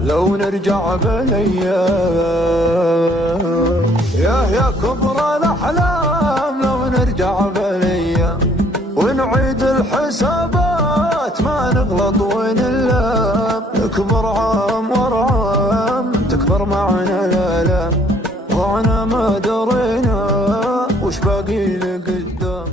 لو نرجع بالايام. يا كبر الاحلام لو نرجع بالايام، ونعيد الحسابات ما نغلط ونلام. نكبر عام ورا عام تكبر معنا الالام، ضعنا ما درينا وش باقي لقدام.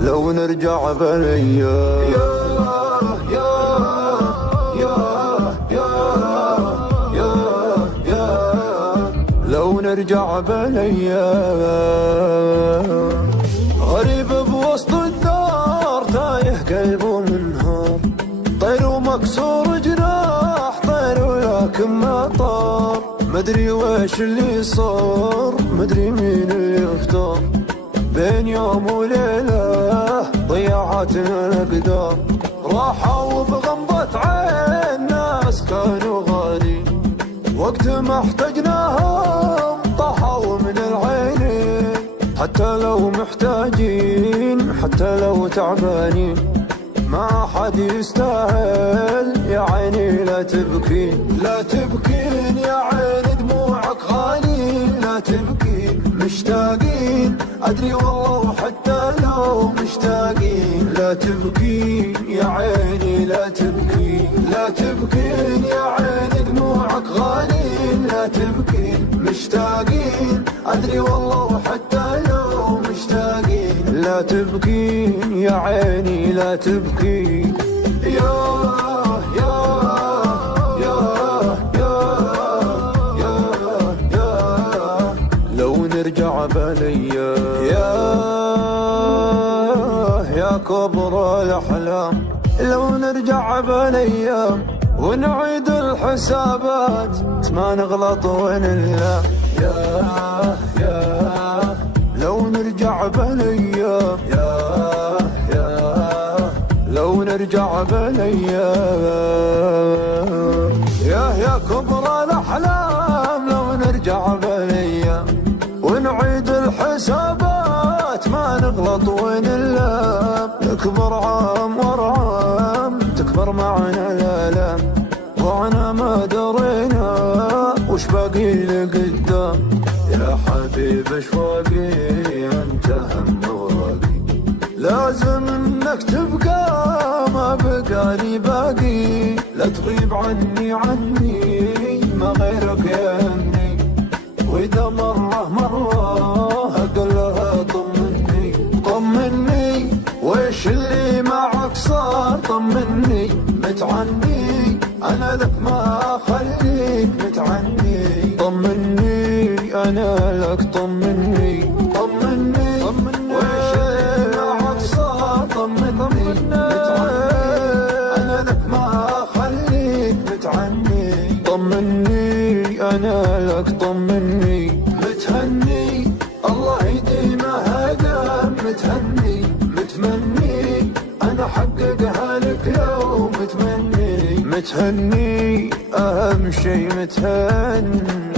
لو نرجع بالايام. لو نرجع بالايام. غريب بوسط الدار تايه قلبه منهار، طير ومكسور جناح طير ولكن ما طار. مدري ويش اللي صار، مدري مين اللي اختار، بين يوم وليلة ضيعتنا الأقدار. راحوا بغمضة عين ناس كانوا غالي، وقت ما احتجناهم طاحوا من العينين. حتى لو محتاجين حتى لو تعبانين، ما حد يستاهل يا عيني لا تبكين. لا تبكين يا عيني دموعك غالي، لا تبكين مشتاقين أدري والله وحتى لو مشتاقين. لا تبكين يا عيني لا تبكين، لا تبكين يا عيني دموعك غالي. لا تبكين مشتاقين أدري والله وحتى لو مشتاقين. لا تبكين يا عيني لا تبكين. يا لو نرجع بالايام. يا كبر الاحلام لو نرجع بالايام، ونعيد الحسابات ما نغلط ونلام. يا لو نرجع بالايام. لو نرجع بالايام. يا كبر الاحلام لو نرجع بالايام، ونعيد الحسابات ما نغلط ونلام. نكبر عام ورا عام تكبر معنا الالام، ضعنا ما درينا وش باقي لقدام. يا حبيب اشواقي انت هم وراقي، لازم انك تبقى ما بقى لي باقي. لا تغيب عني ما غيرك يهمني، واذا مرة اقلها طمني ويش اللي معك صار. طمني متعني انا لك ما اخليك متعني. طمني انا لك طمني ويش اللي معك صار. طمني متعني انا لك ما اخليك متعني. طمني انا لك طمني متهني الله يديمها دام. متهني متمني انا حققها لك لو متمني. متهني اهم شي متهني.